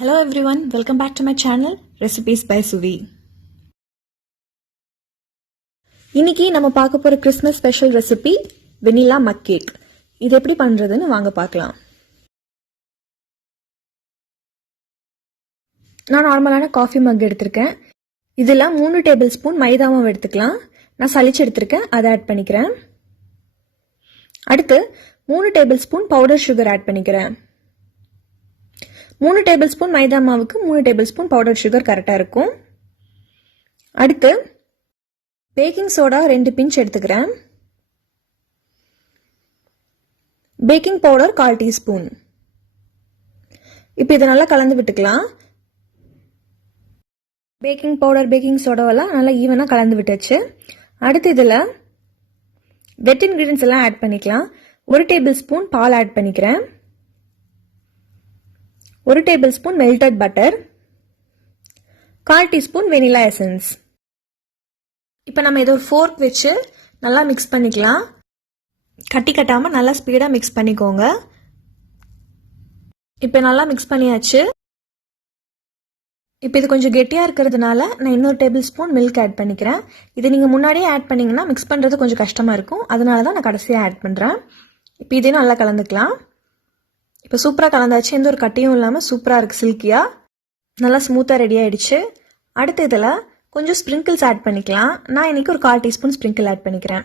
Hello everyone, welcome back to my channel Recipesbysuvi. இன்னைக்கு நம்ம பார்க்க போற Christmas special recipe vanilla mug cake. இது எப்படி பண்றதுன்னு வாங்க பார்க்கலாம். நான் நார்மலான காஃபி மக் எடுத்திருக்கேன். இதுல 3 டேபிள் ஸ்பூன் மைதா மாவு எடுத்துக்கலாம். நான் சலிச்சு எடுத்திருக்கேன், அதை ஆட் பண்ணிக்கிறேன். அடுத்து 3 tablespoon powder sugar add பண்ணிக்கிறேன். 3 டேபிள் ஸ்பூன் மைதா மாவுக்கு 3 டேபிள் ஸ்பூன் பவுடர் சுகர் கரெக்டாக இருக்கும். அடுத்து பேக்கிங் சோடா 2 பிஞ்ச் எடுத்துக்கிறேன். Baking powder 1/4 teaspoon. இப்போ இதை நல்லா கலந்து விட்டுக்கலாம். பேக்கிங் பவுடர் பேக்கிங் சோடாவெல்லாம் நல்லா ஈவனாக கலந்து விட்டாச்சு. அடுத்து இதில் வெட் இன்க்ரீடியன்ஸ் எல்லாம் ஆட் பண்ணிக்கலாம். 1 டேபிள் ஸ்பூன் பால் ஆட் பண்ணிக்கிறேன். 1 tablespoon melted butter, 1/4 teaspoon vanilla essence. இப்போ நம்ம இதை ஒரு ஃபோர்க் வச்சு நல்லா மிக்ஸ் பண்ணிக்கலாம். கட்டி கட்டாமல் நல்லா ஸ்பீடாக மிக்ஸ் பண்ணிக்கோங்க. இப்போ நல்லா மிக்ஸ் பண்ணியாச்சு. இப்போ இது கொஞ்சம் கெட்டியாக இருக்கிறதுனால நான் இன்னொரு டேபிள் ஸ்பூன் மில்க் ஆட் பண்ணிக்கிறேன். இது நீங்கள் முன்னாடியே ஆட் பண்ணிங்கன்னா மிக்ஸ் பண்ணுறது கொஞ்சம் கஷ்டமாக இருக்கும், அதனால தான் நான் கடைசியாக ஆட் பண்ணுறேன். இப்போ இதையும் நல்லா கலந்துக்கலாம். இப்போ சூப்பராக கலந்தாச்சு, எந்த ஒரு கட்டியும் இல்லாமல் சூப்பராக இருக்குது, சில்கியாக நல்லா ஸ்மூத்தாக ரெடி ஆகிடுச்சு. அடுத்து இதில் கொஞ்சம் ஸ்ப்ரிங்கிள்ஸ் ஆட் பண்ணிக்கலாம். நான் இன்றைக்கி ஒரு 1/4 டீஸ்பூன் ஸ்ப்ரிங்கிள் ஆட் பண்ணிக்கிறேன்.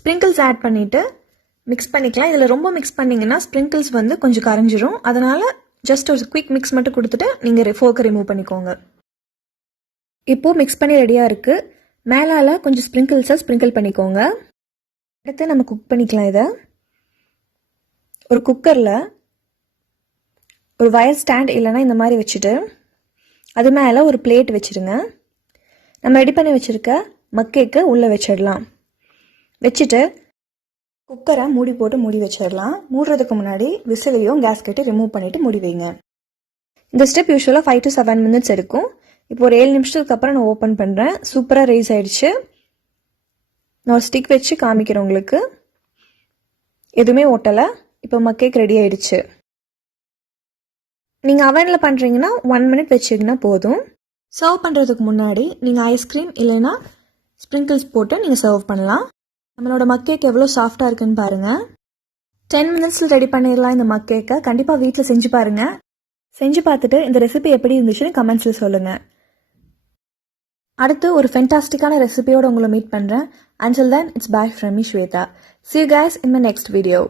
ஸ்ப்ரிங்கிள்ஸ் ஆட் பண்ணிவிட்டு மிக்ஸ் பண்ணிக்கலாம். இதில் ரொம்ப மிக்ஸ் பண்ணிங்கன்னா ஸ்ப்ரிங்கிள்ஸ் வந்து கொஞ்சம் கரைஞ்சிரும், அதனால் ஜஸ்ட் ஒரு குவிக் மிக்ஸ் மட்டும் கொடுத்துட்டு நீங்கள் ஃபோர்க்கை ரிமூவ் பண்ணிக்கோங்க. இப்போது மிக்ஸ் பண்ணி ரெடியாக இருக்குது. மேலால் கொஞ்சம் ஸ்ப்ரிங்கிள்ஸை ஸ்ப்ரிங்கிள் பண்ணிக்கோங்க. அடுத்து நம்ம குக் பண்ணிக்கலாம். இதை ஒரு குக்கரில் ஒரு வயர் ஸ்டாண்ட் இல்லைனா இந்த மாதிரி வச்சுட்டு அது மேலே ஒரு பிளேட் வச்சுருங்க. நம்ம ரெடி பண்ணி வச்சுருக்க மக்கேக்கு உள்ளே வச்சிடலாம். வச்சுட்டு குக்கரை மூடி போட்டு மூடி வச்சிடலாம். மூடுறதுக்கு முன்னாடி விசிலையும் கேஸ்கெட்டை ரிமூவ் பண்ணிவிட்டு மூடி வைங்க. இந்த ஸ்டெப் யூஸ்வலாக 5 to 7 minutes எடுக்கும். இப்போ ஒரு 7 நிமிஷத்துக்கு அப்புறம் நான் ஓப்பன் பண்ணுறேன். சூப்பராக ரைஸ் ஆயிடுச்சு. நான் ஒரு ஸ்டிக் வச்சு காமிக்கிறேன் உங்களுக்கு. எதுவுமே ஓட்டலை. இப்போ மக்கேக் ரெடி ஆயிடுச்சு. நீங்கள் அவனில் பண்ணுறீங்கன்னா 1 minute வச்சிங்கன்னா போதும். சர்வ் பண்ணுறதுக்கு முன்னாடி நீங்கள் ஐஸ்கிரீம் இல்லைன்னா ஸ்ப்ரிங்கிள்ஸ் போட்டு நீங்கள் சர்வ் பண்ணலாம். நம்மளோட மக்கேக் எவ்வளோ சாஃப்டாக இருக்குன்னு பாருங்கள். 10 minutesல ரெடி பண்ணிடலாம். இந்த மக்கேக்கை கண்டிப்பாக வீட்டில் செஞ்சு பாருங்கள். செஞ்சு பார்த்துட்டு இந்த ரெசிபி எப்படி இருந்துச்சுன்னு கமெண்ட்ஸில் சொல்லுங்கள். அடுத்து ஒரு ஃபென்டாஸ்டிக்கான ரெசிபியோட உங்களை மீட் பண்ணுறேன். Until then, it's bye from me, Shweta. See you guys in my next video.